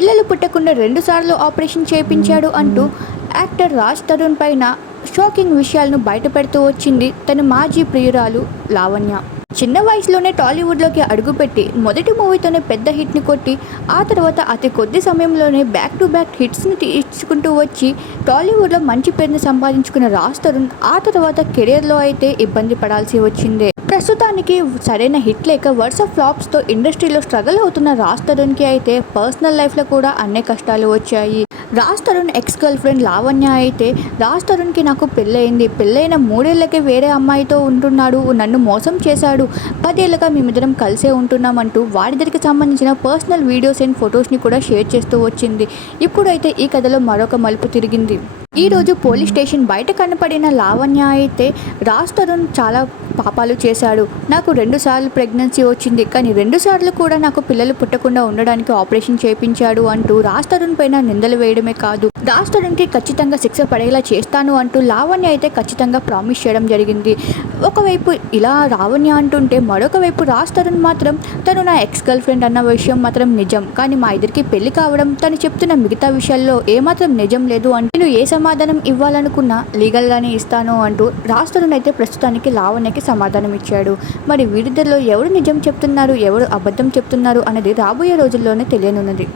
పిల్లలు పుట్టకుండా రెండుసార్లు ఆపరేషన్ చేయించాడు అంటూ యాక్టర్ రాజ్ తరుణ్ పైన షాకింగ్ విషయాలను బయటపెడుతూ వచ్చింది తన మాజీ ప్రియురాలు లావణ్య. చిన్న వయసులోనే టాలీవుడ్లోకి అడుగుపెట్టి మొదటి మూవీతోనే పెద్ద హిట్ని కొట్టి ఆ తర్వాత అతి కొద్ది సమయంలోనే బ్యాక్ టు బ్యాక్ హిట్స్ని తీర్చుకుంటూ వచ్చి టాలీవుడ్లో మంచి పేరుని సంపాదించుకున్న రాజ్ తరుణ్ ఆ తర్వాత కెరియర్లో అయితే ఇబ్బంది పడాల్సి వచ్చింది. ప్రస్తుతానికి సరైన హిట్ లేక వరుస ఫ్లాప్స్తో ఇండస్ట్రీలో స్ట్రగుల్ అవుతున్న రాజ్ తరుణ్కి అయితే పర్సనల్ లైఫ్లో కూడా అన్ని కష్టాలు వచ్చాయి. Raj Tarun ex girl friend Lavanya అయితే రాజ్ తరుణ్కి నాకు పెళ్ళయింది. పెళ్ళైన మూడేళ్ళకే వేరే అమ్మాయితో ఉంటున్నాడు. నన్ను మోసం చేశాడు. పదేళ్ళగా మేమిద్దరం కలిసే ఉంటున్నామంటూ వారిద్దరికి సంబంధించిన పర్సనల్ వీడియోస్ అండ్ ఫొటోస్ని కూడా షేర్ చేస్తూ వచ్చింది. ఇప్పుడైతే ఈ కథలో మరొక మలుపు తిరిగింది. ఈరోజు పోలీస్ స్టేషన్ బయట కనపడిన లావణ్య అయితే రాజ్ తరుణ్ చాలా పాపాలు చేశాడు. నాకు రెండు సార్లు ప్రెగ్నెన్సీ వచ్చింది. కానీ రెండు సార్లు కూడా నాకు పిల్లలు పుట్టకుండా ఉండడానికి ఆపరేషన్ చేయించాడు అంటూ రాజ్ తరుణ్ పైన నిందలు వేయడమే కాదు రాజ్ తరుణ్కి ఖచ్చితంగా శిక్ష పడేలా చేస్తాను అంటూ లావణ్య అయితే ఖచ్చితంగా ప్రామిస్ చేయడం జరిగింది. ఒకవైపు ఇలా రావని అంటుంటే మరొక వైపు రాజ్ తరుణ్ మాత్రం తను నా ఎక్స్ గర్ల్ ఫ్రెండ్ అన్న విషయం మాత్రం నిజం. కానీ మా ఇద్దరికి పెళ్ళి కావడం తను చెప్తున్న మిగతా విషయాల్లో ఏమాత్రం నిజం లేదు అంటే నేను ఏ సమాధానం ఇవ్వాలనుకున్నా లీగల్గానే ఇస్తాను అంటూ రాజ్ తరుణ్ అయితే ప్రస్తుతానికి లావణ్యకి సమాధానం ఇచ్చాడు. మరి వీరిద్దరిలో ఎవరు నిజం చెప్తున్నారు ఎవరు అబద్ధం చెప్తున్నారు అనేది రాబోయే రోజుల్లోనే తెలియనున్నది.